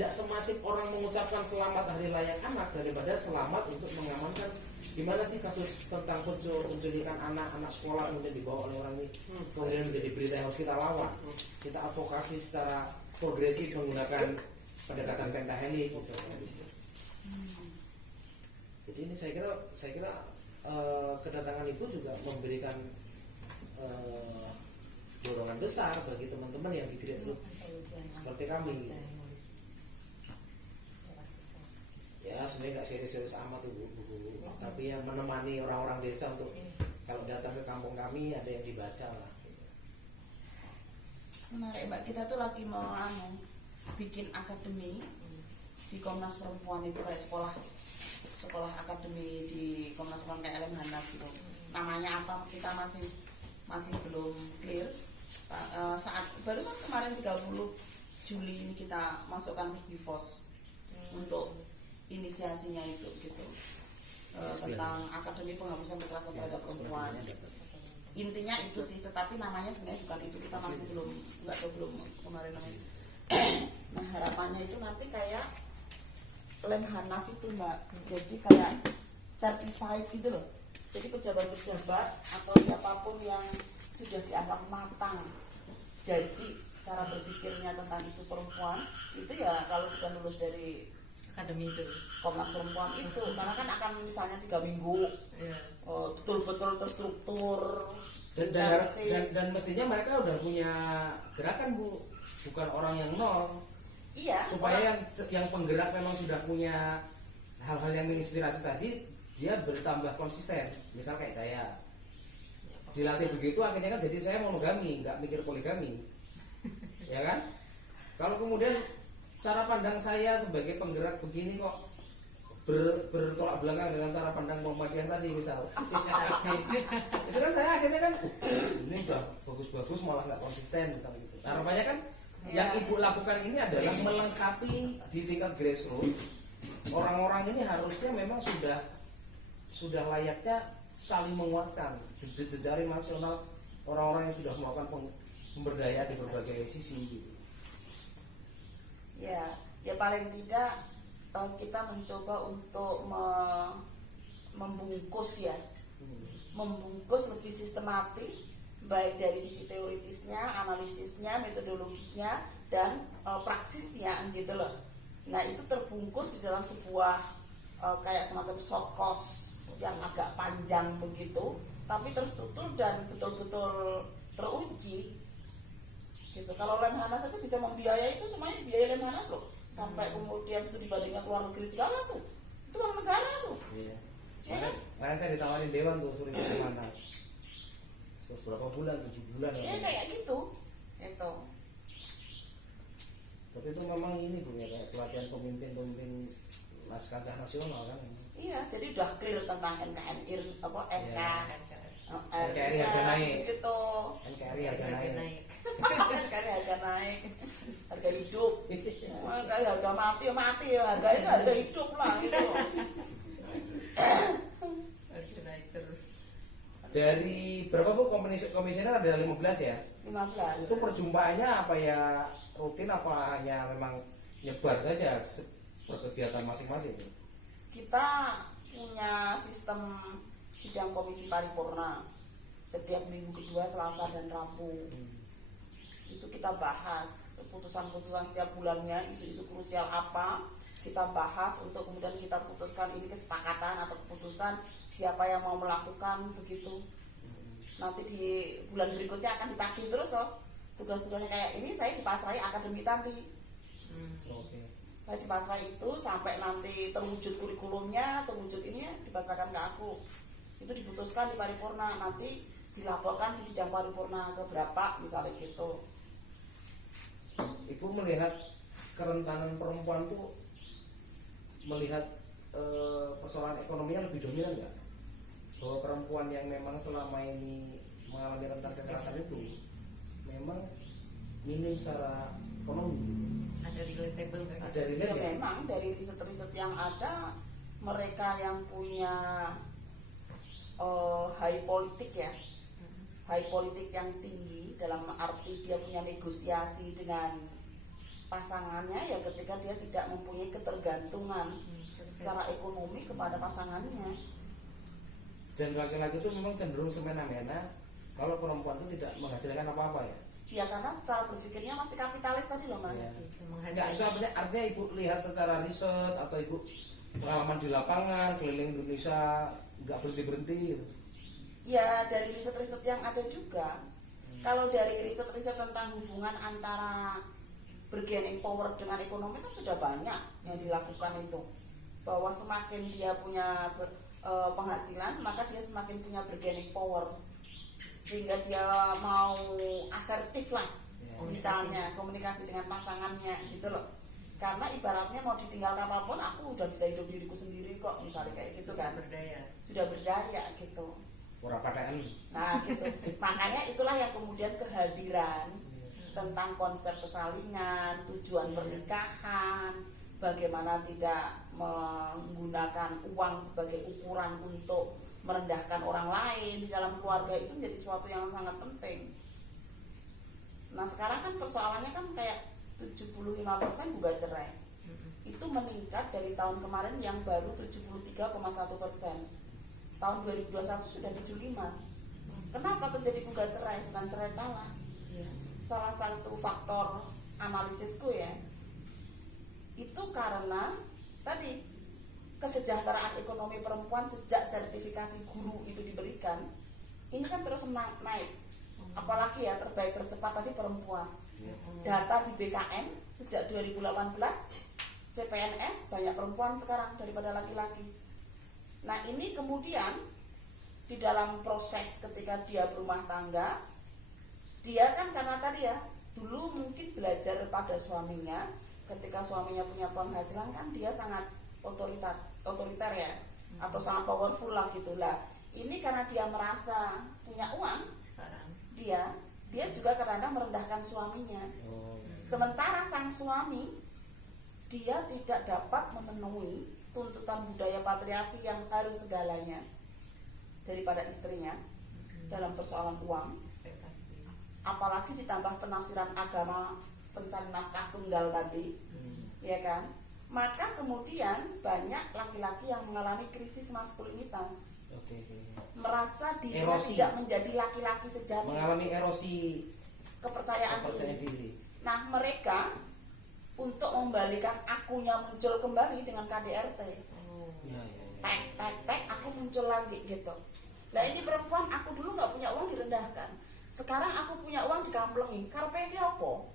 tidak semasif orang mengucapkan selamat hari layak anak daripada selamat untuk mengamankan gimana sih kasus tentang penculikan anak sekolah kemudian dibawa oleh orang ini kemudian menjadi berita yang harus kita lawan. Kita advokasi secara progresif menggunakan pendekatan pentahelik gitu. Jadi ini saya kira kedatangan ibu juga memberikan dorongan besar bagi teman-teman yang di grassroots seperti kami. Ya sebenarnya nggak serius-serius amat tuh bu, tapi yang menemani orang-orang desa untuk kalau datang ke kampung kami ada yang dibaca lah. Menarik Mbak, kita tuh lagi mau bikin akademi di Komnas Perempuan itu kayak sekolah akademi di Komnas Perempuan kayak Lemhanas gitu. Namanya apa kita masih belum clear. Saat baru kemarin 30 Juli ini kita masukkan ke BIFOS untuk inisiasinya itu gitu. Tentang akademi penghapusan kekerasan terhadap perempuan. Intinya itu sih, tetapi namanya sebenarnya bukan itu, kita masih belum kemarin namanya. Nah harapannya itu nanti kayak Lemhanas itu Mbak, jadi kayak certified gitu loh. Jadi pejabat-pejabat atau siapapun yang sudah dianggap matang jadi cara berpikirnya tentang isu perempuan itu ya kalau sudah lulus dari akademi itu Komnas Perempuan itu, karena kan akan misalnya 3 minggu betul-betul terstruktur dan mestinya mereka udah punya gerakan bu, bukan orang yang nol. Iya, supaya yang penggerak memang sudah punya hal-hal yang menginspirasi tadi, dia bertambah konsisten. Misal kayak saya dilatih begitu, akhirnya kan jadi saya monogami, nggak mikir poligami, ya kan? Kalau kemudian cara pandang saya sebagai penggerak begini kok bertolak belakang dengan cara pandang Muhammadiyah tadi misal, itu kan saya akhirnya kan ini udah bagus-bagus malah nggak konsisten gitu. Harapannya kan yang ibu lakukan ini adalah melengkapi di tingkat grassroots. Orang-orang ini harusnya memang sudah layaknya saling menguatkan jejaring nasional, orang-orang yang sudah melakukan pemberdayaan di berbagai sisi gitu. Ya paling tidak kita mencoba untuk membungkus lebih sistematis baik dari sisi teoritisnya, analisisnya, metodologisnya dan praksisnya gitu loh. Nah itu terbungkus di dalam sebuah kayak semacam short course yang agak panjang begitu, tapi terstruktur dan betul-betul teruji gitu. Kalau Lemhanas itu bisa membiayai itu semuanya biaya Lemhanas loh, sampai kemudian studi bandingnya keluar negeri segala tuh, itu uang negara tuh. Iya. Ya kan? Makanya saya ditawarin Dewan tuh suruh ke Lemhanas. Terus berapa bulan? 7 bulan. Ya kayak gitu. Itu. Tapi itu memang ini bu ya, kayak pelatihan pemimpin kancah nasional kan. Iya, jadi udah clear tentang NKRI apa NK. NKRI harga naik. Gitu. NKRI harga naik. NKRI harga naik. Harga hidup. Harga mati ya mati ya, harga hidup lah gitu. harga naik terus. Dari berapa bu komisioner ada 15 ya? 15. Itu perjumpaannya apa ya rutin apa hanya memang nyebar saja berkegiatan masing-masing? Kita punya sistem sidang komisi paripurna setiap minggu kedua Selasa dan Rabu. Itu kita bahas keputusan-keputusan setiap bulannya, isu-isu krusial apa kita bahas untuk kemudian kita putuskan ini kesepakatan atau keputusan siapa yang mau melakukan begitu. Nanti di bulan berikutnya akan ditagih terus tugas-tugasnya kayak ini saya dipasrai akademi tadi. Okay. Saya dipasrai itu sampai nanti terwujud kurikulumnya, terwujud ini dipasarkan ke aku. Itu diputuskan di paripurna, nanti dilaporkan di sidang paripurna ke berapa misalnya gitu. Ibu melihat kerentanan perempuan tuh melihat persoalan ekonominya lebih dominan nggak? Bahwa perempuan yang memang selama ini mengalami rentan kekerasan itu memang minim secara ekonomi. Ada relatable kan? Ada relate Ya ya? memang dari riset-riset yang ada, mereka yang punya high politik ya, high politik yang tinggi dalam arti dia punya negosiasi dengan pasangannya ya ketika dia tidak mempunyai ketergantungan secara ekonomi kepada pasangannya. Dan laki-laki itu memang cenderung semena-mena kalau perempuan itu tidak menghasilkan apa-apa ya. Ya karena cara berpikirnya masih kapitalis tadi loh Mas. Ya. Enggak, itu artinya ibu lihat secara riset atau ibu pengalaman di lapangan keliling Indonesia nggak berhenti gitu. Ya dari riset-riset yang ada juga. Kalau dari riset-riset tentang hubungan antara bargaining power dengan ekonomi kan sudah banyak yang dilakukan itu. Bahwa semakin dia punya penghasilan maka dia semakin punya bargaining power, sehingga dia mau asertif lah misalnya komunikasi dengan pasangannya gitu loh. Karena ibaratnya mau ditinggal apapun aku udah bisa hidup diriku sendiri kok, misalnya kayak gitu kan. Sudah berdaya gitu. Ora paten. Nah gitu. Makanya itulah yang kemudian kehadiran tentang konsep persalinan, tujuan pernikahan, bagaimana tidak menggunakan uang sebagai ukuran untuk merendahkan orang lain di dalam keluarga itu menjadi sesuatu yang sangat penting. Nah sekarang kan persoalannya kan kayak 75% juga cerai. Itu meningkat dari tahun kemarin yang baru 73,1%. Tahun 2021 sudah 75. Kenapa terjadi gugat cerai dan cerai talak? Salah satu faktor analisisku ya, itu karena tadi kesejahteraan ekonomi perempuan sejak sertifikasi guru itu diberikan, ini kan terus naik. Apalagi ya terbaik tercepat tadi perempuan. Data di BKN sejak 2018 CPNS banyak perempuan sekarang daripada laki-laki. Nah ini kemudian di dalam proses ketika dia berumah tangga, dia kan karena tadi ya dulu mungkin belajar pada suaminya, ketika suaminya punya penghasilan kan dia sangat otoriter ya, atau sangat powerful lah gitulah. Ini karena dia merasa punya uang sekarang, dia juga kadang-kadang merendahkan suaminya. Sementara sang suami dia tidak dapat memenuhi tuntutan budaya patriarki yang harus segalanya daripada istrinya dalam persoalan uang, apalagi ditambah penafsiran agama pencari nafkah tunggal tadi, ya kan? Maka kemudian banyak laki-laki yang mengalami krisis maskulinitas, merasa dirinya tidak menjadi laki-laki sejati, mengalami erosi kepercayaan diri. diri. Nah mereka untuk membalikan akunya muncul kembali dengan KDRT, tek aku muncul lagi gitu. Nah ini perempuan, aku dulu nggak punya uang direndahkan, sekarang aku punya uang dikamplengin, karpe iki opo?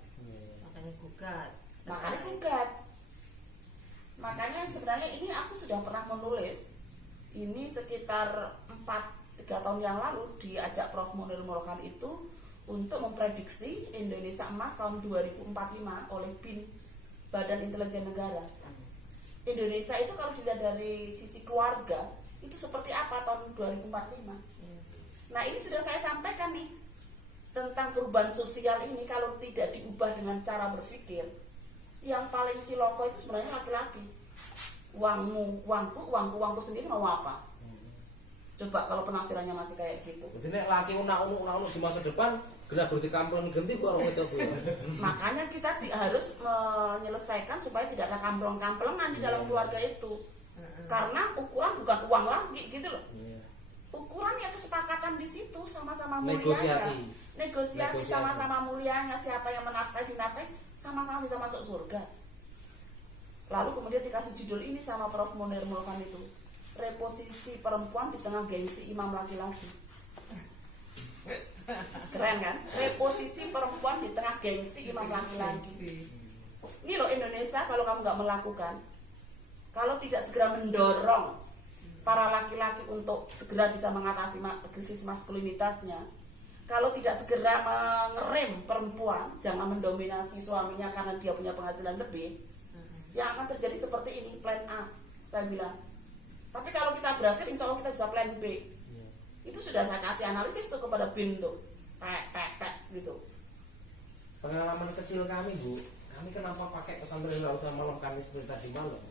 Makanya gugat. Makanya sebenarnya ini aku sudah pernah menulis ini sekitar 3 tahun yang lalu, diajak Prof. Munir Morokan itu untuk memprediksi Indonesia Emas tahun 2045 oleh BIN, Badan Intelijen Negara. Indonesia itu kalau dilihat dari sisi keluarga itu seperti apa tahun 2045. Nah ini sudah saya sampaikan nih tentang perubahan sosial ini, kalau tidak diubah dengan cara berpikir, yang paling ciloko itu sebenarnya laki-laki. Uangku sendiri mau apa? Coba kalau penafsirannya masih kayak gitu. Jadi nek laki unak-unak di masa depan gerak berarti kampleng ganti kok orang itu. Makanya kita harus menyelesaikan supaya tidak ada kampleng-kamplengan di dalam keluarga itu. Karena ukuran bukan uang lagi gitu loh. Ukuran ya kesepakatan di situ, sama-sama mulianya. Negosiasi sama-sama mulianya, siapa yang menafkahi dinafkahi, sama-sama bisa masuk surga. Lalu kemudian dikasih judul ini sama Prof. Munir Morokan itu, reposisi perempuan di tengah gengsi imam laki-laki. Keren kan? Reposisi perempuan di tengah gengsi imam laki-laki. Ini loh Indonesia, kalau kamu nggak melakukan, kalau tidak segera mendorong para laki-laki untuk segera bisa mengatasi krisis maskulinitasnya, kalau tidak segera mengerem perempuan jangan mendominasi suaminya karena dia punya penghasilan lebih, yang akan terjadi seperti ini, plan A saya bilang. Tapi kalau kita berhasil, insya Allah kita bisa plan B. Itu sudah saya kasih analisis tuh kepada BIN tuh, gitu. Pengalaman kecil kami Bu, kami kenapa pakai pesantren Lausa Malam kami seperti tadi malam,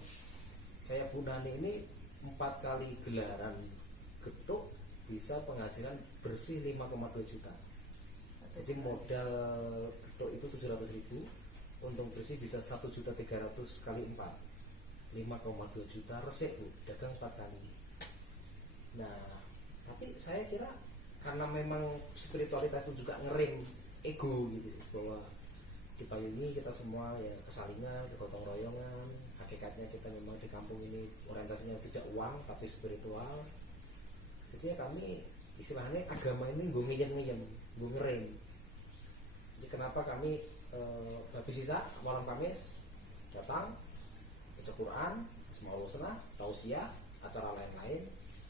kayak Bu Nani ini 4 kali gelaran getuk bisa penghasilan bersih 5,2 juta. Jadi modal getuk itu 700.000, untung bersih bisa 1.300.000 kali 4 5,2 juta resik Bu, dagang 4 kali. Nah tapi saya kira karena memang spiritualitas itu juga ngerem ego gitu, bahwa di Payuni kita semua ya kesalingan, kegotong royongan. Hakikatnya kita memang di kampung ini orientasinya tidak uang tapi spiritual. Jadi ya kami istilahnya agama ini gue ngeyem, gue ngerem. Jadi kenapa kami habis sisa malam Kamis datang baca Quran, Asmaul Husna, tausiah, acara lain-lain.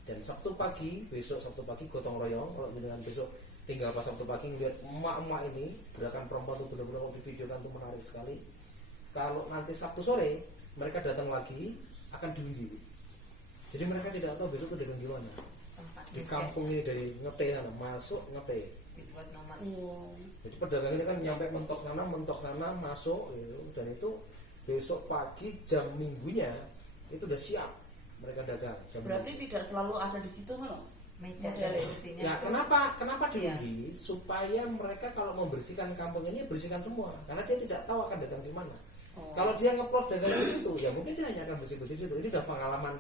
Dan Sabtu pagi, besok Sabtu pagi gotong royong. Kalau dengan besok tinggal pas Sabtu pagi ngeliat emak-emak ini gerakan perempuan itu benar-benar mau divideokan tuh menarik sekali. Kalau nanti Sabtu sore mereka datang lagi akan diundi. Jadi mereka tidak tahu besok itu dengan gimana. Di kampung ini dari ngete sana masuk ngete. Dibuat nomor. Jadi pedagang ini kan nyampe mentok sana masuk gitu. Dan itu besok pagi jam minggunya itu udah siap mereka dagang. Berarti tidak selalu ada di situ kan? Meja Model dan itu. kursinya. Ya kenapa diundi? Supaya mereka kalau membersihkan kampung ini bersihkan semua, karena dia tidak tahu akan datang di mana. Kalau dia ngeplot dagang di situ, ya mungkin dia hanya akan bersih-bersih situ. Ini udah pengalaman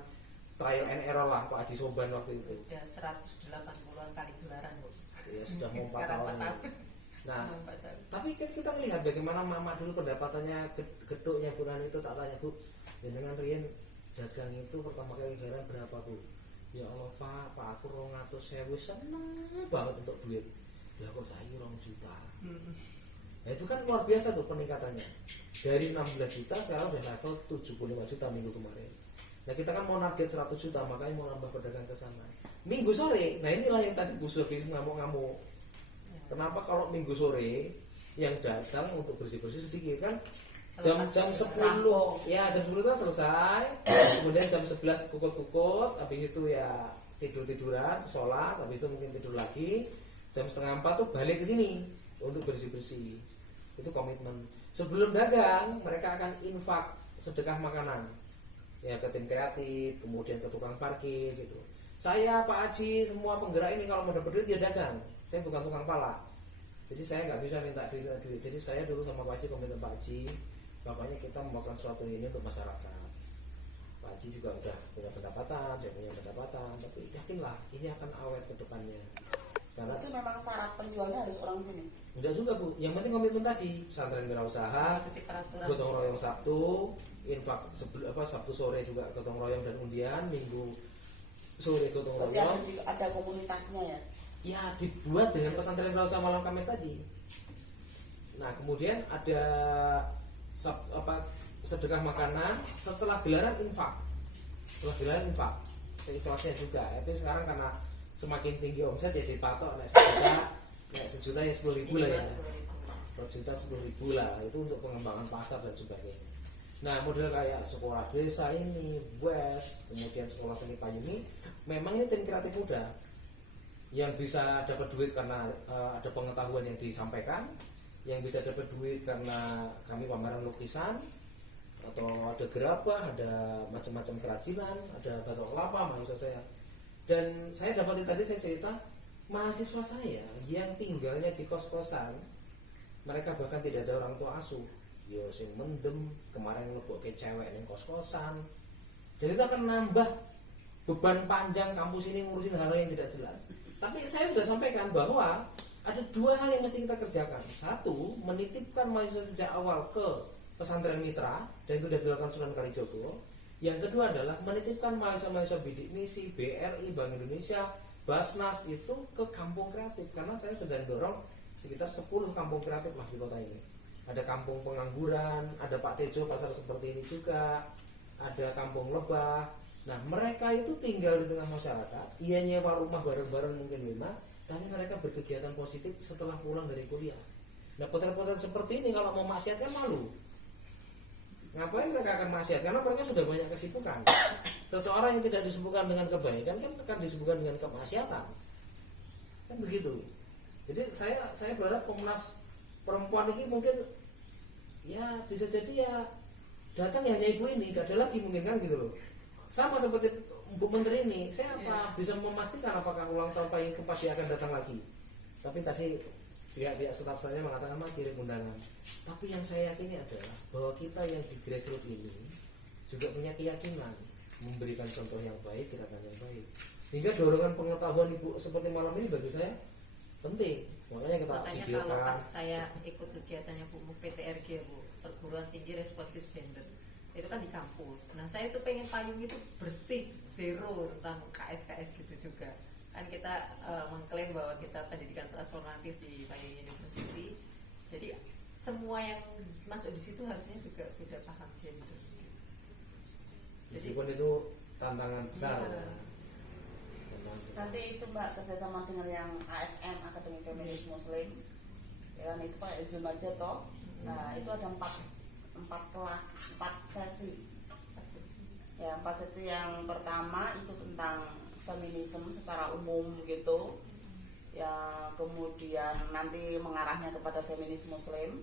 trial and error lah Pak Haji Soban waktu itu. Sudah 180-an kali gelaran Bu. Ya sudah mau 4 Sekarang tahun. 4 tahun. Nah, 4 tahun. tapi kita melihat bagaimana mama dulu pendapatannya geduknya bulan itu. Tak tanya Bu, dengan Rien dagang itu pertama kali gelaran berapa Bu? Ya Allah Pak aku 200.000 seneng banget untuk duit. Ya kok saya 2 juta. Nah itu kan luar biasa tuh peningkatannya. Dari 16 juta sekarang udah level 75 juta minggu kemarin. Nah kita kan mau target 100 juta, makanya mau nambah pedagang ke sana. Minggu sore, nah inilah yang tadi Bu Sulkis ngamuk-ngamuk. Kenapa kalau minggu sore yang datang untuk bersih-bersih sedikit kan jam 10 ya jam 10 kan selesai, kemudian jam 11 kukut-kukut, habis itu ya tidur-tiduran, sholat, habis itu mungkin tidur lagi, jam 3:30 tuh balik ke sini untuk bersih-bersih. Itu komitmen. Sebelum dagang mereka akan infak sedekah makanan ya ke tim kreatif, kemudian ke tukang parkir gitu. Saya Pak Haji semua penggerak ini kalau mau dapat duit dia dagang, saya bukan tukang pala, jadi saya nggak bisa minta duit. Jadi saya dulu sama Pak Haji komitmen Pak Haji, makanya kita melakukan suatu ini untuk masyarakat. Pak Haji juga udah punya pendapatan, saya punya pendapatan, tapi yakinlah ini akan awet ke depannya. Karena Itu memang syarat penjualnya harus orang sini. enggak juga Bu, yang penting komitmen tadi, pesantren wirausaha, gotong royong Sabtu, infak Sabtu sore juga gotong royong dan undian, Minggu sore gotong royong. Ada komunitasnya ya. Ya dibuat dengan pesantren wirausaha malam Kamis tadi. Nah kemudian ada sedekah makanan setelah gelaran infak. Setelah gelaran infak, seikhlasnya juga. Itu sekarang karena semakin tinggi omset ya dipatok sejuta ya 10.000 lah ya. Per juta 10.000 lah, itu untuk pengembangan pasar dan sebagainya. Nah model kayak sekolah desa ini, West, kemudian sekolah seni Payuni, memang ini tim kreatif muda yang bisa dapat duit karena ada pengetahuan yang disampaikan, yang bisa dapat duit karena kami pameran lukisan, atau ada gerabah, ada macam-macam kerajinan, ada batok kelapa maksud saya. Dan saya dapat tadi saya cerita mahasiswa saya yang tinggalnya di kos-kosan, mereka bahkan tidak ada orang tua asuh, yo sing mendem kemarin ngebokke cewek ning kos-kosan. Dan itu akan nambah beban panjang kampus ini ngurusin hal yang tidak jelas. Tapi saya sudah sampaikan bahwa ada 2 hal yang mesti kita kerjakan. 1, menitipkan mahasiswa sejak awal ke pesantren mitra, dan itu sudah dilakukan Sunan Kalijogo. Yang kedua adalah menitipkan mahasiswa-mahasiswa bidik misi, BRI, Bank Indonesia, Basnas itu ke kampung kreatif, karena saya sedang dorong sekitar 10 kampung kreatif lah di kota ini. Ada kampung pengangguran, ada Pak Tejo pasar seperti ini juga, ada kampung lebah. Nah mereka itu tinggal di tengah masyarakat, ia nyewa rumah bareng-bareng mungkin 5, tapi mereka berkegiatan positif setelah pulang dari kuliah. Nah potret-potret seperti ini kalau mau maksiat kan malu. Ngapain mereka akan maksiat? Karena mereka sudah banyak kesibukan. Seseorang yang tidak disibukkan dengan kebaikan kan akan disibukkan dengan kemaksiatan. Kan begitu. Jadi saya berharap Komnas Perempuan ini mungkin ya bisa jadi ya datang ya hanya ibu ini, gak ada lagi mungkin kan gitu loh. Sama seperti Bu Menteri ini, saya bisa memastikan apakah ulang tahun Payung pasti akan datang lagi. Tapi tadi pihak-pihak staf saya mengatakan kirim undangan. Tapi yang saya yakini adalah bahwa kita yang di grassroots ini juga punya keyakinan memberikan contoh yang baik, gerakan yang baik. Sehingga dorongan pengetahuan ibu seperti malam ini bagi saya penting. Makanya kita Makanya kalau videokan. pas saya ikut kegiatannya Bu PTRG Bu, perguruan tinggi responsif gender, itu kan di kampus. Nah saya tuh pengen payung itu bersih, zero tentang KS gitu juga. Kan kita mengklaim bahwa kita pendidikan transformatif di Payung University. Jadi semua yang masuk di situ harusnya juga sudah paham gender. Meskipun itu tantangan besar. Iya. Nanti itu Mbak kerjasama dengan yang AFM Akademi Feminis Muslim, ya kan itu pakai Zoom aja toh. Nah itu ada empat kelas, 4 sesi. Ya 4 sesi. Yang pertama itu tentang feminisme secara umum gitu. Ya kemudian nanti mengarahnya kepada feminis Muslim.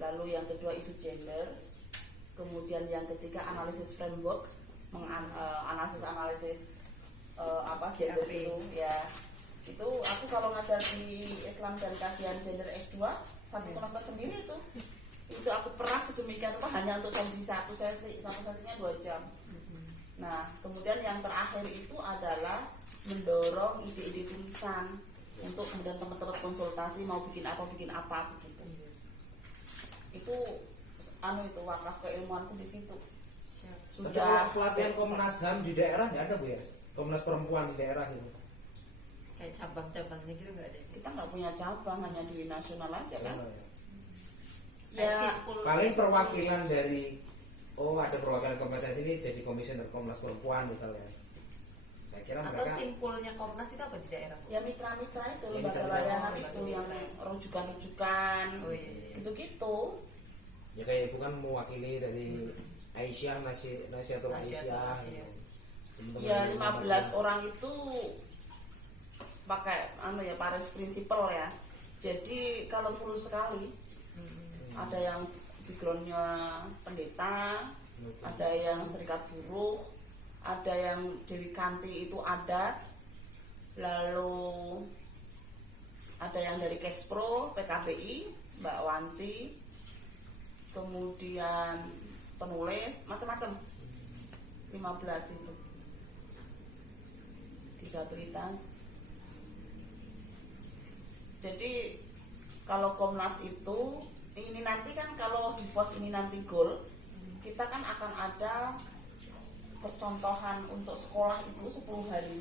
Lalu yang kedua isu gender. Kemudian yang ketiga analisis framework, analisis gender itu ya. Itu aku kalau ngajar di Islam dan Kajian Gender S2 satu semester sendiri itu aku peras sedemikian rupa hanya untuk satu sesinya 2 jam. Nah kemudian yang terakhir itu adalah mendorong ide-ide tulisan untuk kemudian teman-teman konsultasi mau bikin apa begitu. Itu itu wakas keilmuanku di situ. Tapi kalau pelatihan Komnas HAM di daerah nggak ada Bu ya? Komnas perempuan di daerah itu. Kayak cabang-cabangnya gitu nggak ada. Kita nggak punya cabang, hanya di nasional aja kan. Kayak Ya simpul. Paling perwakilan dari ada perwakilan kompetensi ini jadi komisioner Komnas perempuan misalnya. Saya kira Atau mereka simpulnya Komnas itu apa di daerah Bu? ya mitra-mitra itu Ya, lembaga mitra. layanan itu yang rujukan Oh iya. gitu-gitu. ya kayak bukan mewakili dari Aisyah Nasihatul Aisyah gitu. Teman-teman Ya yang 15 orang itu pakai paris prinsipal ya. Jadi colorful sekali. Ada yang backgroundnya pendeta, ada yang serikat buruh, ada yang Dewi Kanti itu ada, lalu ada yang dari Kespro PKBI Mbak Wanti, kemudian penulis macam-macam 15 itu disabilitas. Jadi kalau Komnas itu ini nanti kan kalau Hifos ini nanti goal, kita kan akan ada percontohan untuk sekolah itu 10 hari.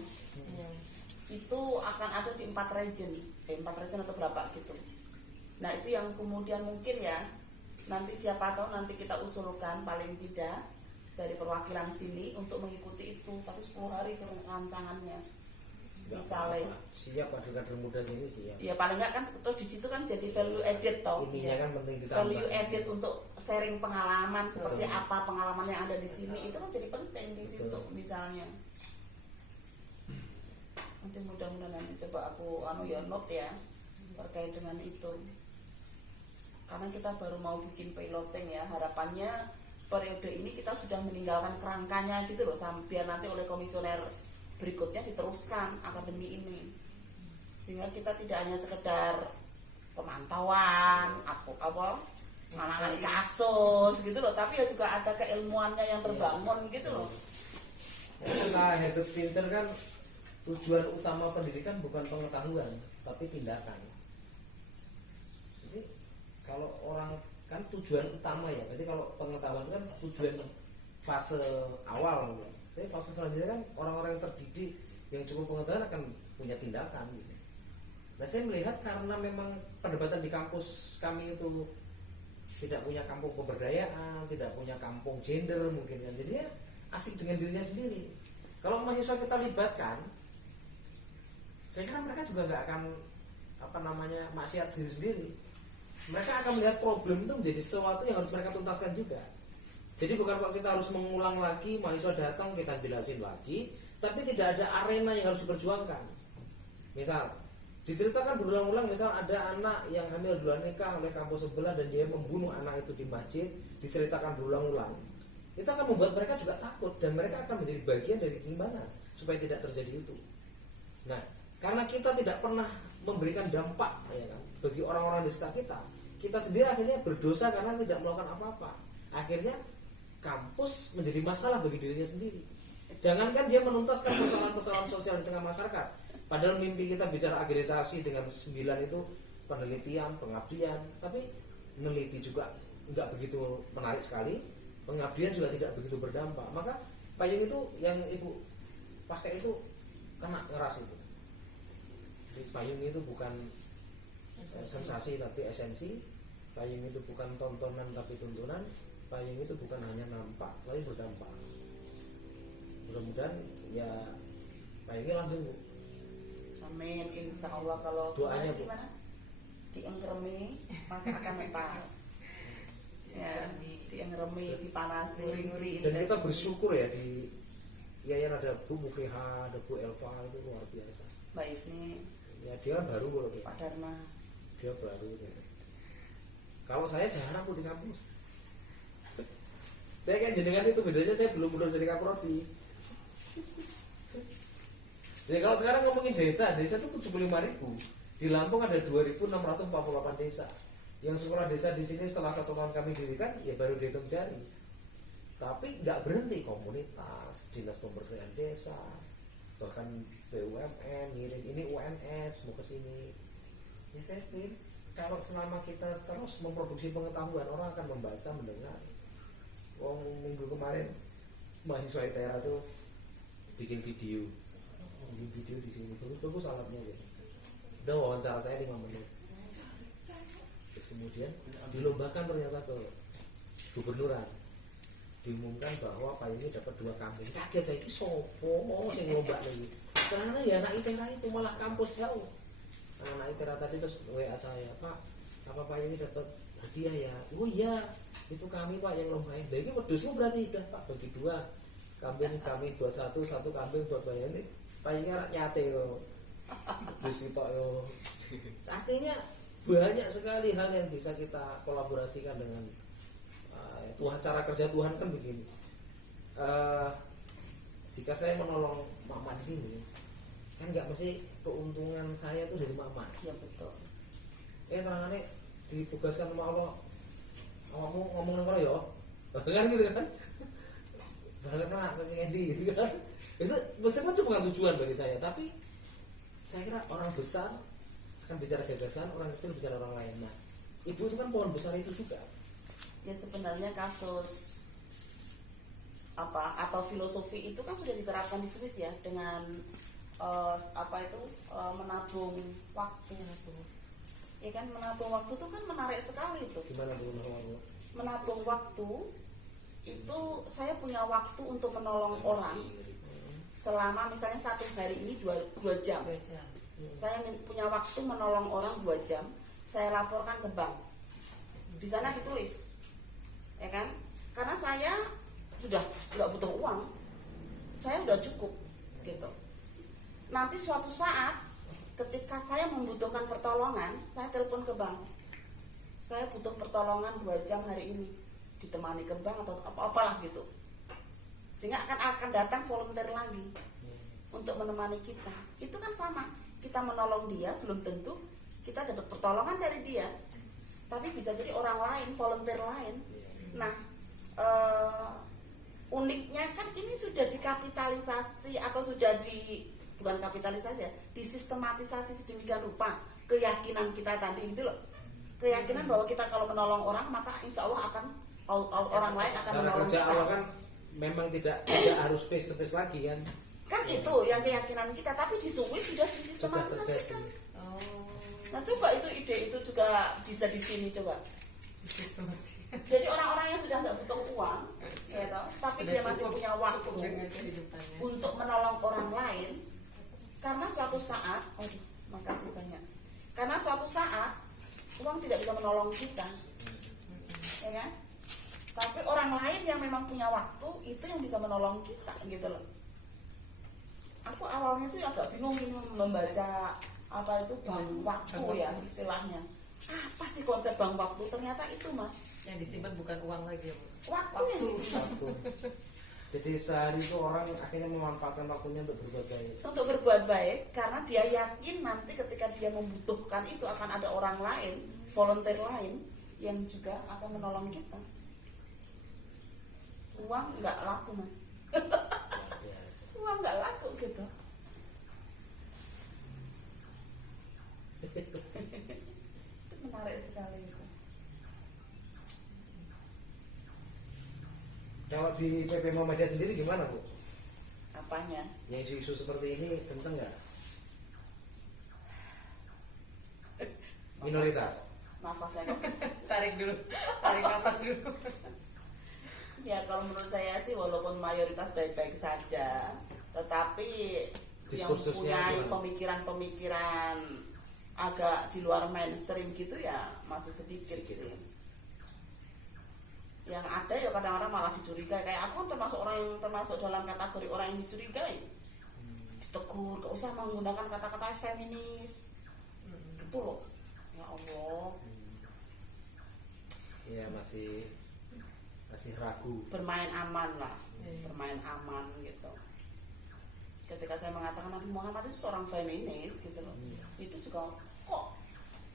Itu akan ada di 4 region atau berapa gitu. Nah itu yang kemudian mungkin ya nanti siapa tahu nanti kita usulkan paling tidak dari perwakilan sini untuk mengikuti itu, tapi 10 hari itu rancangannya. Misalnya siap kader muda sini siap. ya paling nggak kan terus di situ kan jadi value added toh. Ininya kan penting ditambah. Value added untuk sharing pengalaman seperti apa pengalaman yang ada di sini itu kan jadi penting di situ misalnya. Nanti mudah-mudahan nanti coba aku note ya terkait dengan itu. Karena kita baru mau bikin piloting ya, harapannya periode ini kita sudah meninggalkan kerangkanya gitu loh, sampai nanti oleh komisioner berikutnya diteruskan akademi ini, sehingga kita tidak hanya sekedar pemantauan menangani kasus gitu loh, tapi ya juga ada keilmuannya yang terbangun gitu loh. Nah, Head of Pinter kan tujuan utama pendidikan bukan pengetahuan tapi tindakan. Jadi kalau orang kan tujuan utama ya, berarti kalau pengetahuan kan tujuan fase awal gitu. Tapi fase selanjutnya kan orang-orang yang terdidik yang cukup pengetahuan akan punya tindakan gitu. Nah saya melihat karena memang perdebatan di kampus kami itu tidak punya kampung pemberdayaan, tidak punya kampung gender mungkin kan, jadi ya asik dengan dirinya sendiri. Kalau mahasiswa kita libatkan, saya kira mereka juga nggak akan maksiat diri sendiri. Mereka akan melihat problem itu menjadi sesuatu yang harus mereka tuntaskan juga. Jadi bukan kok kita harus mengulang lagi, mahasiswa datang kita jelasin lagi, tapi tidak ada arena yang harus diperjuangkan. Misal diceritakan berulang-ulang, misal ada anak yang hamil duluan nikah oleh kampus sebelah dan dia membunuh anak itu di masjid, diceritakan berulang-ulang. Itu akan membuat mereka juga takut dan mereka akan menjadi bagian dari gimana supaya tidak terjadi itu. Nah, karena kita tidak pernah memberikan dampak ya kan, bagi orang-orang di sekitar kita, kita sendiri akhirnya berdosa karena tidak melakukan apa-apa. Akhirnya kampus menjadi masalah bagi dirinya sendiri. Jangankan dia menuntaskan persoalan-persoalan sosial di tengah masyarakat, padahal mimpi kita bicara agregasi dengan 9 itu penelitian, pengabdian, tapi meneliti juga nggak begitu menarik sekali, pengabdian juga tidak begitu berdampak. Maka payung itu yang ibu pakai itu kena ngeras itu. Jadi payung itu bukan sensasi tapi esensi, payung itu bukan tontonan tapi tuntunan, payung itu bukan hanya nampak tapi berdampak. Mudah-mudahan ya payungnya langgeng Bu. Amin. Insya Allah kalau Doanya, Bu. gimana? Diengkremi maka akan mentas. Ya, diengremi, dipanasi. nguri-nguri Dan kita bersyukur ya di Yayan ada Bu Mufliha, ada Bu Elva, itu luar biasa. Baik nih Ya dia kan baru kok, Pak Dharma. dia baru. Ya. Kalau saya jarang Bu di kampus. Saya kan jenengan itu bedanya saya belum lulus dari Kaprodi. Jadi kalau sekarang ngomongin desa itu 75.000. Di Lampung ada 2.648 desa. Yang sekolah desa di sini setelah 1 tahun kami dirikan ya baru dihitung jari. Tapi nggak berhenti komunitas, dinas pemberdayaan desa, bahkan BUMN ngirim ini UNS mau ke sini. Ya saya pikir kalau selama kita terus memproduksi pengetahuan orang akan membaca, mendengar. Minggu kemarin mahasiswa ITERA itu bikin video di sini bagus alatnya ya. Udah wawancara saya 5 menit. Terus kemudian dilombakan ternyata ke gubernuran, diumumkan bahwa Pak ini dapat 2 kampung. Kaget saya, ini sopo sing lomba lagi. Karena ya anak ITERA itu malah kampus jauh. Anak ITERA tadi terus WA saya, Pak, apa Pak ini dapat hadiah ya? Oh iya, itu kami Pak yang lombain. Nah ini wedusmu berarti udah Pak bagi 2 kambing kami 21, 1 kambing buat bayar ini. Payungnya nyate loh. Wedus itu yo. Artinya banyak sekali hal yang bisa kita kolaborasikan dengan Tuhan. Cara kerja Tuhan kan begini. Jika saya menolong mama di sini, kan nggak mesti keuntungan saya itu dari mama. Ya betul. Tangannya ditugaskan sama Allah. Kamu ngomong apa ya? Kan gitu kan? Berangkat mana ke Endi gitu kan? Itu meskipun itu bukan tujuan bagi saya, tapi saya kira orang besar akan bicara gagasan, orang kecil bicara orang lain. Nah, ibu itu kan pohon besar itu juga. Ya sebenarnya kasus atau filosofi itu kan sudah diterapkan di Swiss ya dengan menabung waktu. Ya kan menabung waktu itu kan menarik sekali itu. Gimana Bu menabung? Menabung waktu itu saya punya waktu untuk menolong orang selama misalnya 1 hari ini 2 jam. Saya punya waktu menolong orang 2 jam. Saya laporkan ke bank. Di sana ditulis, ya kan? Karena saya sudah nggak butuh uang, saya udah cukup, gitu. Nanti suatu saat, ketika saya membutuhkan pertolongan, saya telepon ke bank. Saya butuh pertolongan 2 jam hari ini, ditemani ke bank atau apalah gitu. Sehingga akan datang volunteer lagi untuk menemani kita. Itu kan sama, kita menolong dia belum tentu kita dapat pertolongan dari dia, tapi bisa jadi orang lain, volunteer lain. Nah, uniknya kan ini sudah dikapitalisasi atau sudah bukan kapitalisasi ya, disistematisasi sedemikian rupa keyakinan kita tadi itu loh. Keyakinan bahwa kita kalau menolong orang maka insya Allah akan orang lain akan Cara menolong kerja kita. Allah kan memang tidak harus face to face lagi kan. Kan itu yang keyakinan kita, tapi di Swiss sudah disistematisasikan. Nah coba itu ide itu juga bisa di sini coba. Jadi orang-orang yang sudah nggak butuh uang, ya toh, tapi dia masih punya waktu untuk menolong orang lain, karena suatu saat, makasih banyak, karena suatu saat uang tidak bisa menolong kita, ya kan? Tapi orang lain yang memang punya waktu itu yang bisa menolong kita, gitu loh. Aku awalnya tuh agak bingung membaca apa itu bank waktu ya istilahnya. Apa sih konsep bank waktu? Ternyata itu mas. Yang disimpan bukan uang lagi ya Bu. Waktu yang disimpan. Jadi sehari itu orang akhirnya memanfaatkan waktunya untuk berbuat baik. Untuk berbuat baik karena dia yakin nanti ketika dia membutuhkan itu akan ada orang lain volunteer lain yang juga akan menolong kita. Uang nggak laku mas. Uang nggak laku gitu. Itu menarik sekali itu. Kalau di PP Muhammadiyah sendiri gimana Bu? Apanya? Yang isu-isu seperti ini kenceng nggak? Minoritas. Nafasnya Tarik nafas dulu. ya kalau menurut saya sih walaupun mayoritas baik-baik saja, tetapi yang Diskursusnya mempunyai gimana? pemikiran-pemikiran agak di luar mainstream gitu ya masih sedikit sih. Yang ada ya kadang-kadang malah dicurigai, kayak aku termasuk dalam kategori orang yang dicurigai, ditegur, gak usah menggunakan kata-kata feminis gitu loh. Ya Allah, Iya masih ragu. bermain aman lah, bermain aman gitu. Ketika saya mengatakan Nabi Muhammad itu seorang feminis gitu loh, itu juga kok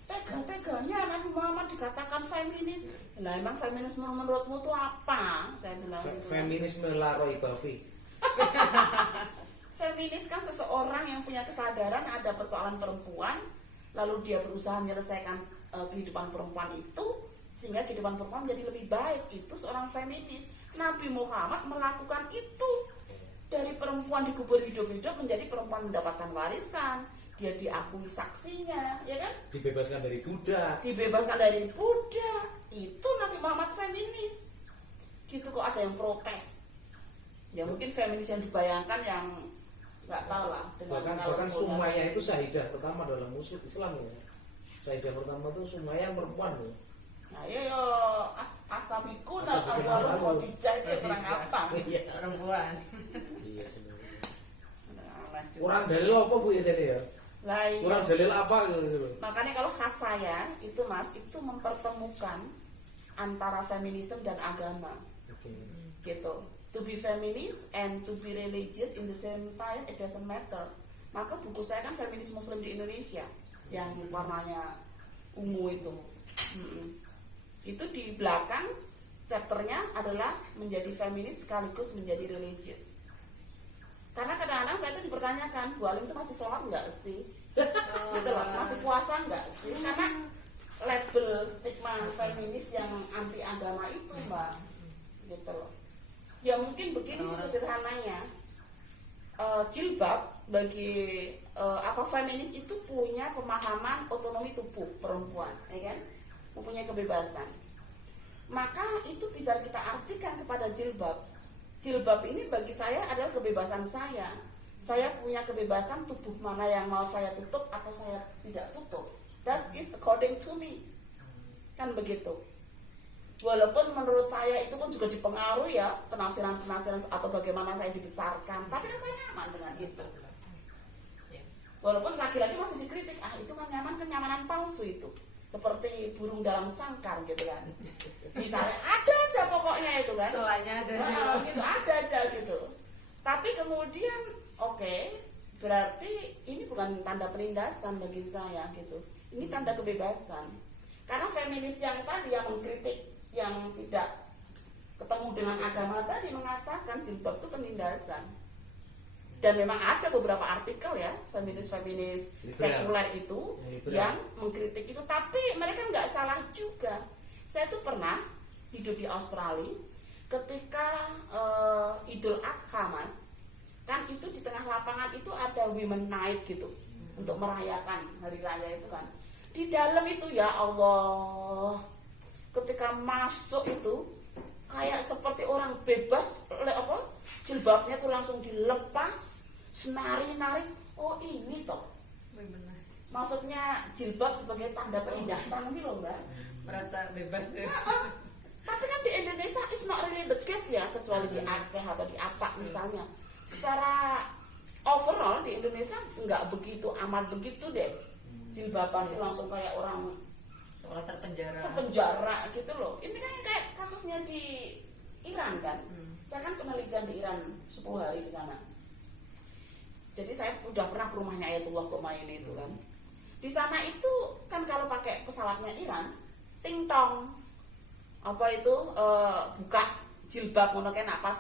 tega-teganya Nabi Muhammad dikatakan feminis. Nah emang feminisme menurutmu itu apa? Saya bilang itu. Feminisme laroi bafi. Feminis kan seseorang yang punya kesadaran ada persoalan perempuan, lalu dia berusaha menyelesaikan kehidupan perempuan itu sehingga kehidupan perempuan menjadi lebih baik. Itu seorang feminis. Nabi Muhammad melakukan itu. Dari perempuan dikubur hidup-hidup menjadi perempuan mendapatkan warisan. Dia diakui saksinya, ya kan? Dibebaskan dari budak. Dibebaskan dari budak. Itu Nabi Muhammad feminis. Gitu kok ada yang protes. Ya mungkin feminis yang dibayangkan yang nggak tahu lah. Bahkan Sumayyah itu syahidah pertama dalam Muslim Islam ya. Syahidah pertama itu Sumayyah perempuan ya. Nah yo asabiku nak awal mau dijahit orang apa? Iya. Perempuan. Iya benar. Nah, Kurang dalil apa Bu ya jadi ya? lah, iya. Kurang dalil apa gitu. Makanya kalau khas saya itu mas itu mempertemukan antara feminisme dan agama Oke. gitu. To be feminist and to be religious in the same time it doesn't matter. Maka buku saya kan feminis muslim di Indonesia yang warnanya ungu itu. Itu di belakang chapternya adalah menjadi feminis sekaligus menjadi religius. Karena kadang-kadang saya itu dipertanyakan, Bu Alim itu masih sholat nggak sih? Gitu loh, masih puasa nggak sih? Karena label stigma feminis yang anti agama itu mbak, gitu loh. Ya mungkin begini sih sederhananya, jilbab bagi feminis itu punya pemahaman otonomi tubuh perempuan, ya kan? Mempunyai kebebasan. Maka itu bisa kita artikan kepada jilbab. Jilbab ini bagi saya adalah kebebasan saya. Saya punya kebebasan tubuh mana yang mau saya tutup atau saya tidak tutup. That is according to me. Kan begitu. Walaupun menurut saya itu pun juga dipengaruhi ya penafsiran-penafsiran atau bagaimana saya dibesarkan. Tapi kan saya nyaman dengan itu. Walaupun laki-laki masih dikritik, itu kan kenyamanan palsu itu. Seperti burung dalam sangkar gitu kan. Misalnya ada aja pokoknya itu kan. Selanya ada gitu, ada aja gitu. Tapi kemudian oke, berarti ini bukan tanda penindasan bagi saya gitu. Ini tanda kebebasan. Karena feminis yang tadi yang mengkritik yang tidak ketemu dengan agama tadi mengatakan jilbab itu penindasan. Dan memang ada beberapa artikel ya feminis sekuler itu yang mengkritik itu, tapi mereka nggak salah juga. Saya tuh pernah hidup di Australia ketika Idul Adha mas, kan itu di tengah lapangan itu ada Women Night gitu untuk merayakan hari raya itu kan. Di dalam itu ya Allah, ketika masuk itu kayak seperti orang bebas, jilbabnya tuh langsung dilepas, senari-nari. Oh ini toh, maksudnya jilbab sebagai tanda penindasan gitu loh mbak. Merasa bebas ya. Tapi kan di Indonesia is not really the case ya, kecuali di Aceh atau di apa misalnya. Secara overall di Indonesia nggak begitu amat begitu deh. Jilbaban itu langsung kayak orang terpenjara gitu loh. Ini kan kayak kasusnya di Iran kan. Saya kan penelitian di Iran 10 hari di sana. Jadi saya udah pernah ke rumahnya Ayatullah Khomeini itu kan. Di Di sana itu kan kalau pakai pesawatnya Iran, ting tong apa itu buka jilbab ngono kan pas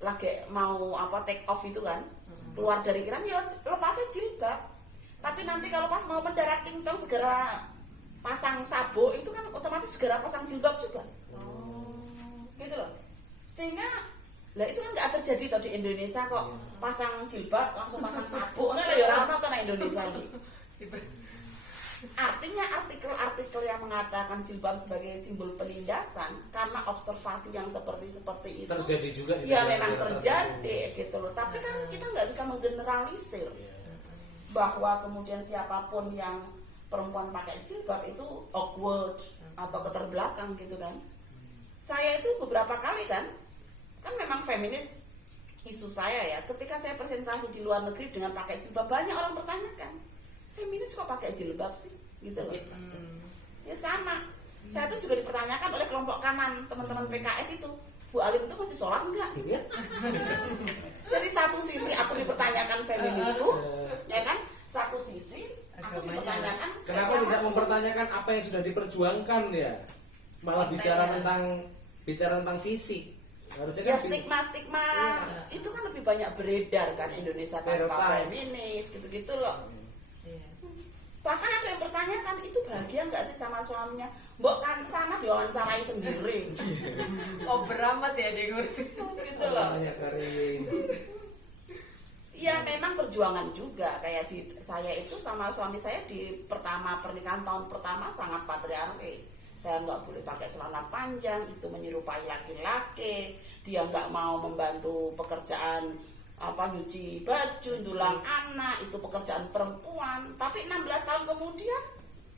lagi mau take off itu kan keluar dari Iran ya lepasnya jilbab. Tapi nanti kalau pas mau mendarat ting tong segera pasang sabuk itu kan otomatis segera pasang jilbab juga. Gitu loh. Sehingga lah itu kan nggak terjadi tau di Indonesia kok pasang jilbab langsung pasang sabuk. Nah ya ora ono Indonesia ini. Artinya artikel-artikel yang mengatakan jilbab sebagai simbol penindasan karena observasi yang seperti itu terjadi juga di ya negara memang tertentu. terjadi gitu loh. Tapi kan kita nggak bisa menggeneralisir bahwa kemudian siapapun yang perempuan pakai jilbab itu awkward atau keterbelakang gitu kan. Saya itu beberapa kali kan memang feminis isu saya ya. Ketika saya presentasi di luar negeri dengan pakai jilbab, banyak orang bertanyakan, feminis kok pakai jilbab sih? Gitu loh. Ya sama. Saya tuh juga dipertanyakan oleh kelompok kanan teman-teman PKS itu, Bu Alim itu masih sholat enggak? Iya. Jadi satu sisi aku dipertanyakan feminisku, ya kan? Satu sisi aku dipertanyakan. Kenapa tidak mempertanyakan apa yang sudah diperjuangkan ya? Malah bicara tentang fisik. Harusnya Ya kan stigma itu kan lebih banyak beredar kan Indonesia tanpa feminis gitu-gitu loh. Bahkan ada yang bertanyakan itu bahagia nggak sih sama suaminya? Mbok kan sana diwawancarai sendiri. Oh beramat ya deh Gitu loh. banyak Karin. Ya memang perjuangan juga kayak di saya itu sama suami saya di pernikahan tahun pertama sangat patriarki. Saya nggak boleh pakai celana panjang, itu menyerupai laki-laki. Dia nggak mau membantu pekerjaan nyuci baju, dulang anak, itu pekerjaan perempuan. Tapi 16 tahun kemudian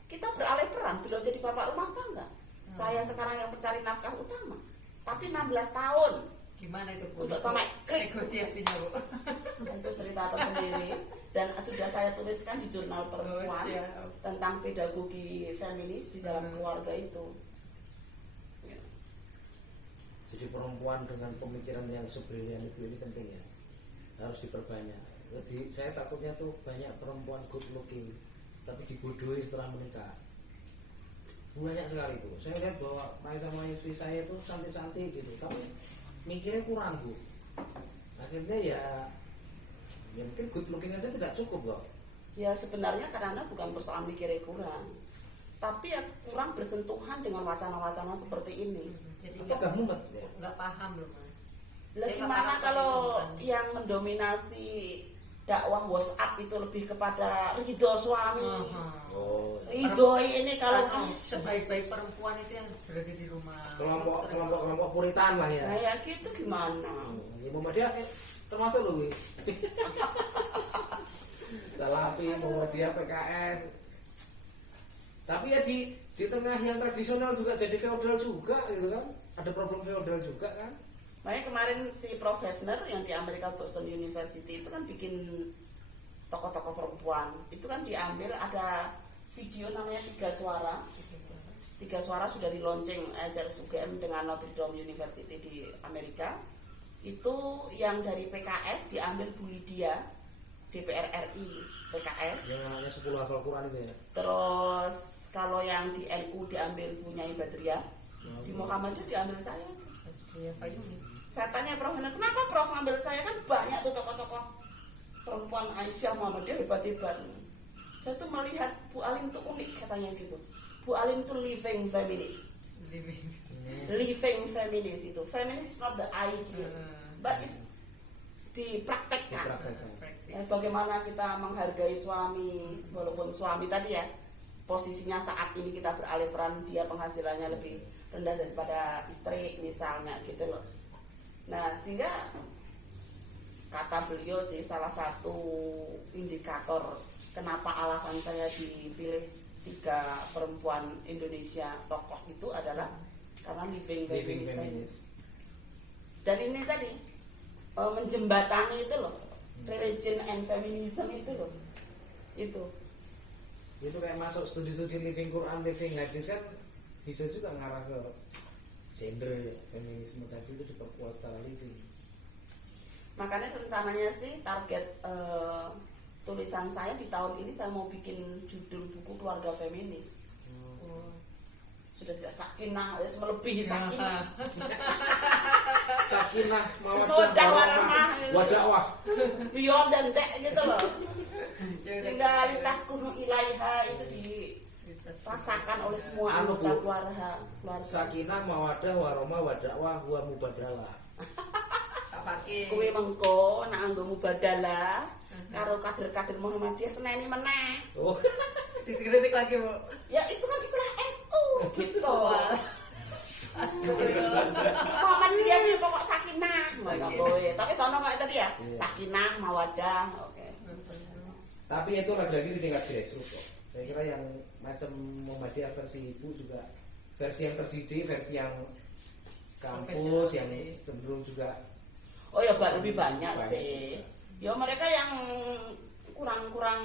kita beralih peran, beliau jadi bapak rumah tangga. Saya sekarang yang mencari nafkah utama. Tapi 16 tahun gimana itu Bu? untuk sampai klik negosiasinya Bu? itu cerita tersendiri dan sudah saya tuliskan di jurnal perempuan tentang pedagogi feminis di dalam keluarga itu. Jadi perempuan dengan pemikiran yang sebrilian itu ini penting ya, harus diperbanyak. Jadi saya takutnya tuh banyak perempuan good looking tapi dibodohi setelah menikah. Banyak sekali tuh. Saya lihat bahwa sama istri saya itu cantik-cantik gitu, tapi mikirnya kurang Bu. Akhirnya ya mungkin good looking aja tidak cukup kok. Ya sebenarnya karena bukan persoalan mikirnya kurang, tapi ya kurang bersentuhan dengan wacana-wacana seperti ini. Jadi Agak mumet ya. nggak paham loh Mas. Lah gimana kalau yang mendominasi dakwah WhatsApp itu lebih kepada ridho suami, Oh, ridho ini kalau sebaik-baik perempuan itu yang berada di rumah. kelompok puritan lah ya. nah ya gitu gimana? Ya Muhammadiyah termasuk loh gue. Salafi, Muhammadiyah, PKS. Tapi ya di tengah yang tradisional juga jadi feodal juga gitu kan. Ada problem feodal juga kan. Makanya kemarin si Prof. Hefner yang di Amerika Boston University itu kan bikin tokoh-tokoh perempuan. Itu kan diambil ada video namanya 3 Suara. 3 Suara sudah dilonceng Charles UGM dengan Notre Dame University di Amerika. Itu yang dari PKS diambil Bu Lydia, DPR RI PKS. Yang namanya 10 hafal Quran itu ya. Terus kalau yang di NU diambil Bu Nyai Badriah. Di Muhammadiyah diambil saya. Iya Payung. Saya tanya Prof. Hefner, kenapa Prof ngambil saya? Kan banyak tuh tokoh-tokoh perempuan Aisyah Muhammadiyah hebat-hebat. Saya tuh melihat Bu Alim tuh unik katanya gitu. Bu Alim tuh living feminist. Living feminist itu. Feminist is not the idea, but it's dipraktekkan. Ya, bagaimana kita menghargai suami, walaupun suami tadi ya posisinya saat ini kita beralih peran, dia penghasilannya lebih rendah daripada istri misalnya gitu loh. Nah sehingga kata beliau sih salah satu indikator kenapa alasan saya dipilih 3 perempuan Indonesia tokoh itu adalah karena living feminist. Dan ini tadi menjembatani itu loh, religion and feminism itu loh, Itu kayak masuk studi-studi living Quran, living hadis kan bisa juga ngarah ke gender feminisme tadi itu diperkuat secara living. Makanya rencananya sih target tulisan saya di tahun ini saya mau bikin judul buku keluarga feminis. Sudah tidak sakinah, harus melebihi sakinah. Sakinah Mawaddah mawaddah warahmah. wadakwah. Beyond dan dek gitu loh. Sehingga lintas kuno ilaiha itu dirasakan oleh semua Anu, anggota Bu. keluarga. Sakinah mawaddah warahmah wadakwah wa mubadalah. tak pakai Kowe mengko nak anggo mubadalah karo kader-kader Muhammadiyah seneni meneh. Oh, dikritik lagi Bu. Ya itu kan istilah NU gitu. Astagfirullah. Muhammadiyah itu pokok sakinah. Enggak boleh. Tapi sono kok tadi ya. Iya. Sakinah, mawaddah. Oke. tapi itu lagi-lagi di tingkat grassroots kok. Saya kira yang macam Muhammadiyah versi ibu juga versi yang terdidik, versi yang kampus, yang cenderung juga Oh ya lebih banyak Banyak. sih. Ya mereka yang kurang-kurang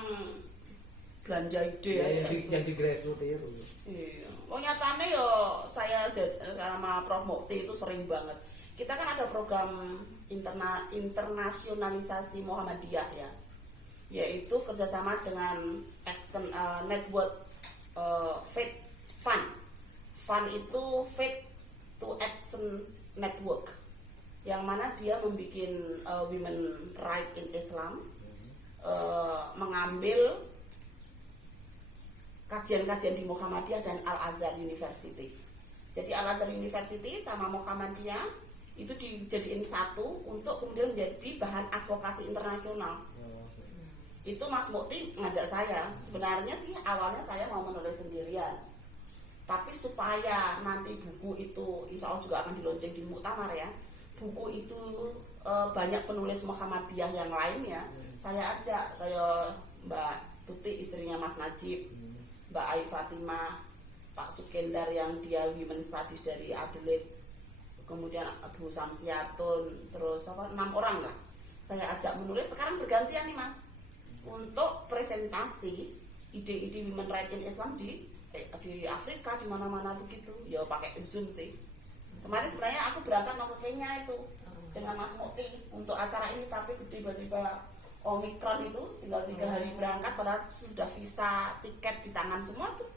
belanja ide ya, aja. yang di grassroots itu. Iya. Oh nyatanya yo saya sama Prof Mukti itu sering banget. Kita kan ada program internasionalisasi Muhammadiyah ya, yaitu kerjasama dengan Action Network Faith Fund. Fund itu Faith to Action Network, yang mana dia membuat women right in Islam, mengambil kajian-kajian di Muhammadiyah dan Al-Azhar University. Jadi Al-Azhar University sama Muhammadiyah itu dijadiin satu untuk kemudian menjadi bahan advokasi internasional. Itu Mas Mukti ngajak saya. Sebenarnya sih awalnya saya mau menulis sendirian, tapi supaya nanti buku itu insya Allah juga akan dilonceng di muktamar ya. Buku itu banyak penulis Muhammadiyah yang lainnya. Saya ajak kayak Mbak Tuti istrinya Mas Najib, Mbak Ai Fatimah, Pak Sukendar yang dia Women Studies dari Adelaide, kemudian Abu Samsiatun, terus 6 orang lah. Saya ajak menulis. Sekarang bergantian nih Mas untuk presentasi ide-ide women right in Islam di Afrika, di mana-mana begitu. Ya pakai Zoom sih. Kemarin sebenarnya aku berangkat mau ke Kenya itu dengan Mas Mukti untuk acara ini, tapi tiba-tiba Omikron itu tinggal 3 hari berangkat, padahal sudah visa tiket di tangan semua tuh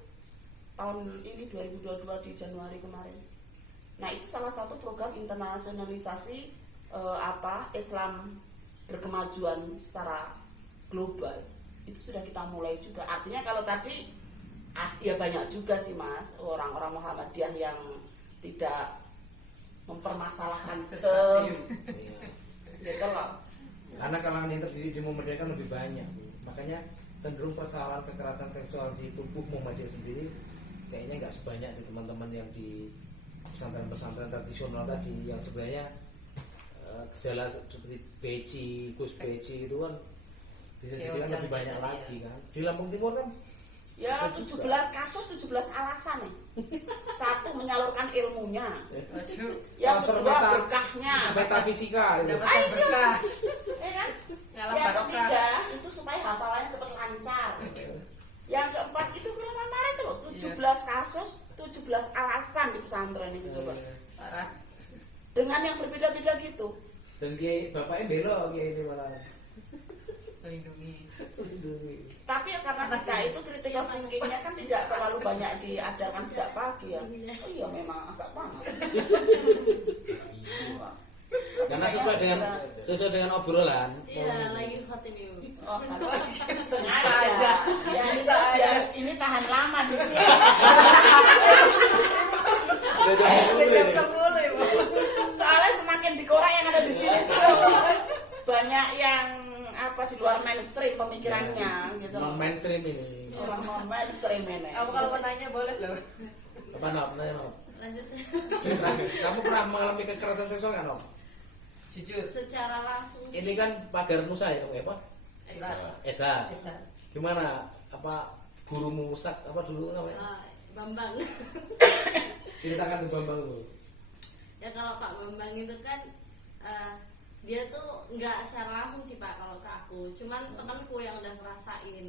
tahun ini 2022 di Januari kemarin. Nah itu salah satu program internasionalisasi Islam berkemajuan secara global. Itu sudah kita mulai juga. Artinya kalau tadi ya banyak juga sih Mas orang-orang Muhammadiyah yang tidak mempermasalahkan gitu loh. Karena kalangan yang terdidik di Muhammadiyah kan lebih banyak, Bu. Makanya cenderung persoalan kekerasan seksual di tubuh Muhammadiyah sendiri kayaknya nggak sebanyak di teman-teman yang di pesantren-pesantren tradisional tadi, yang sebenarnya gejala seperti peci, kus peci itu kan bisa jadi kan lebih banyak lagi kan. Di Lampung Timur kan Ya 17 kasus 17 alasan nih. Satu menyalurkan ilmunya, yang transfer kedua berkahnya, metafisika itu. Dapat berkah. ya kan? Ngalah Yang barokah. ketiga itu supaya hafalannya cepat lancar. Yang keempat itu kemana itu loh, 17 kasus 17 alasan di pesantren itu coba. Parah. Dengan yang berbeda-beda gitu. Dan kiai bapaknya belo kiai ini malah. Melindungi. Tapi ya karena kita itu critical thinkingnya kan tidak terlalu banyak diajarkan sejak pagi ya. Oh iya memang agak panas. Karena sesuai dengan obrolan. Iya, lagi hot ini. Oh, sengaja. Ya, biar ini tahan lama di sini. Soalnya semakin dikorek yang ada di sini tuh banyak yang di luar mainstream pemikirannya gitu. Non mainstream ini. Orang non mainstream ini. Kamu kalau mau nanya boleh loh. Apa Nop? Nanya, Nop. Lanjut. Kamu pernah mengalami kekerasan seksual nggak, Nop? Jujur. Secara langsung sih, Ini kan pagar Musa ya, apa? Esa. Bisa. Gimana? Apa gurumu Musa apa dulu namanya? Bambang. Ceritakan ke Bambang dulu. Ya kalau Pak Bambang itu kan dia tuh nggak secara langsung sih Pak kalau ke aku, cuman temanku yang udah ngerasain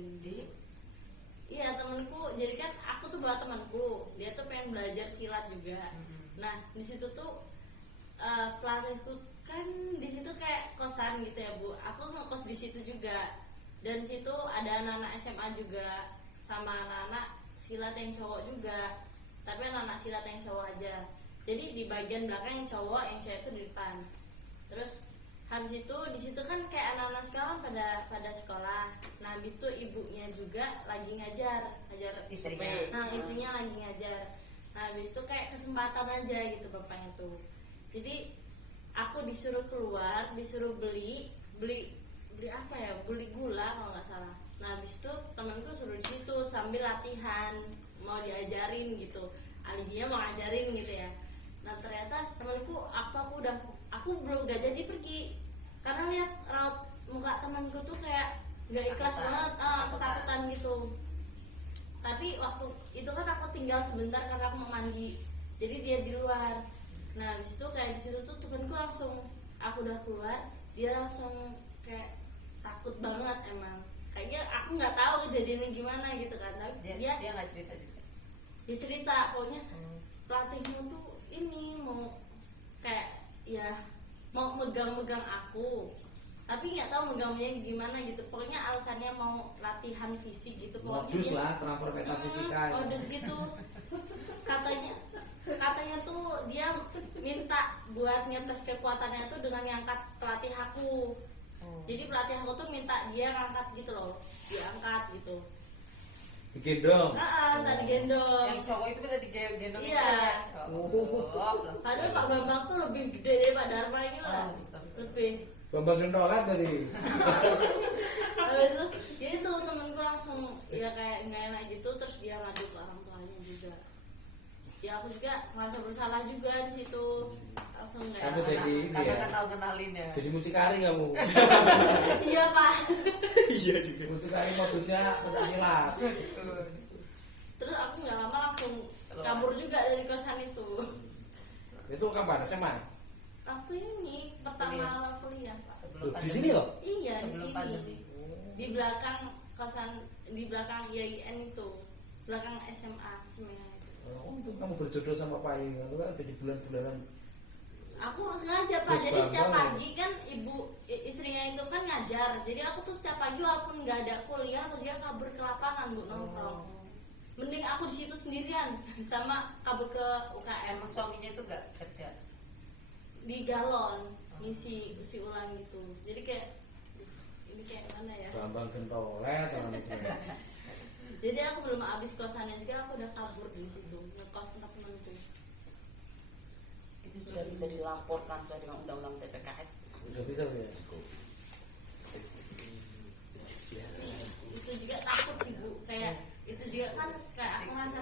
iya temanku. Jadi kan aku tuh bawa temanku, dia tuh pengen belajar silat juga. Nah di situ tuh pelatihku kan di situ kayak kosan gitu ya Bu, aku ngekos di situ juga. Dan situ ada anak-anak SMA juga sama anak-anak silat yang cowok juga, tapi anak-anak silat yang cowok aja. Jadi di bagian belakang yang cowok, yang cewek itu di depan. Terus habis itu di situ kan kayak anak-anak sekarang pada sekolah. Nah habis itu ibunya juga lagi ngajar Istrinya. Nah istrinya lagi ngajar. Nah habis itu kayak kesempatan aja gitu bapaknya tuh. Jadi aku disuruh keluar, disuruh beli apa ya, beli gula kalau nggak salah. Nah habis itu temenku suruh di situ sambil latihan mau diajarin gitu, alibinya mau ngajarin gitu ya. Nah ternyata temenku aku belum gak jadi pergi karena lihat raut muka temanku tuh kayak nggak ikhlas banget, ketakutan gitu. Tapi waktu itu kan aku tinggal sebentar karena aku mau mandi, jadi dia di luar. Nah habis itu kayak di situ tuh temanku langsung, aku udah keluar dia langsung kayak takut banget emang. Kayaknya aku nggak tahu kejadiannya gimana gitu kan, tapi dia nggak cerita juga. Dia cerita pokoknya pelatihnya tuh ini mau kayak ya mau megang-megang aku, tapi nggak tahu megangnya gimana gitu. Pokoknya alasannya mau latihan fisik gitu. Pokoknya modus lah, transfer metafisika modus gitu. Katanya tuh dia minta buat ngetes kekuatannya tuh dengan ngangkat pelatih aku. Jadi pelatih aku tuh minta dia ngangkat gitu loh, diangkat gitu. digendong. Tadi gendong. Yang cowok itu kan tadi gendong. Iya. Padahal Pak Bambang tuh lebih gede daripada Dharma ini lah. Lebih. Bambang gentolan tadi. Habis itu gitu temenku langsung ya kayak nggak enak gitu, terus dia ngadu ke orang tuanya juga. Ya aku juga merasa bersalah juga di situ. Langsung kayak Kamu jadi ini karena ya. kenalin ya. Jadi mucikari kamu. iya Pak. Iya juga. Mucikari modusnya pencaksilat. Terus aku nggak lama langsung kabur juga dari kosan itu. Itu kapan? SMA? Waktu ini pertama awal kuliah Pak. Loh, di sini loh. Iya di Sebelum sini. pandemi. Di belakang kosan, di belakang IAIN itu, belakang SMA semuanya itu. Oh, itu kamu berjodoh sama Pak Yung. Itu kan jadi bulan-bulanan. Aku sengaja Pak, Terus jadi setiap bangga. pagi kan istrinya itu kan ngajar, jadi aku tuh setiap pagi walaupun nggak ada kuliah atau dia kabur ke lapangan bu nongkrong. Mending aku di situ sendirian sama kabur ke UKM. Emang suaminya itu nggak kerja. Di galon ngisi ulang gitu. Jadi kayak ini kayak mana ya? Bambang gentolet sama itu. Jadi aku belum habis kosannya juga, aku udah kabur di situ ngekos tempat temanku. Itu sudah bisa dilaporkan sesuai dengan undang-undang TPKS. Udah bisa ya. Itu juga takut sih bu, kayak itu juga kan kayak aku merasa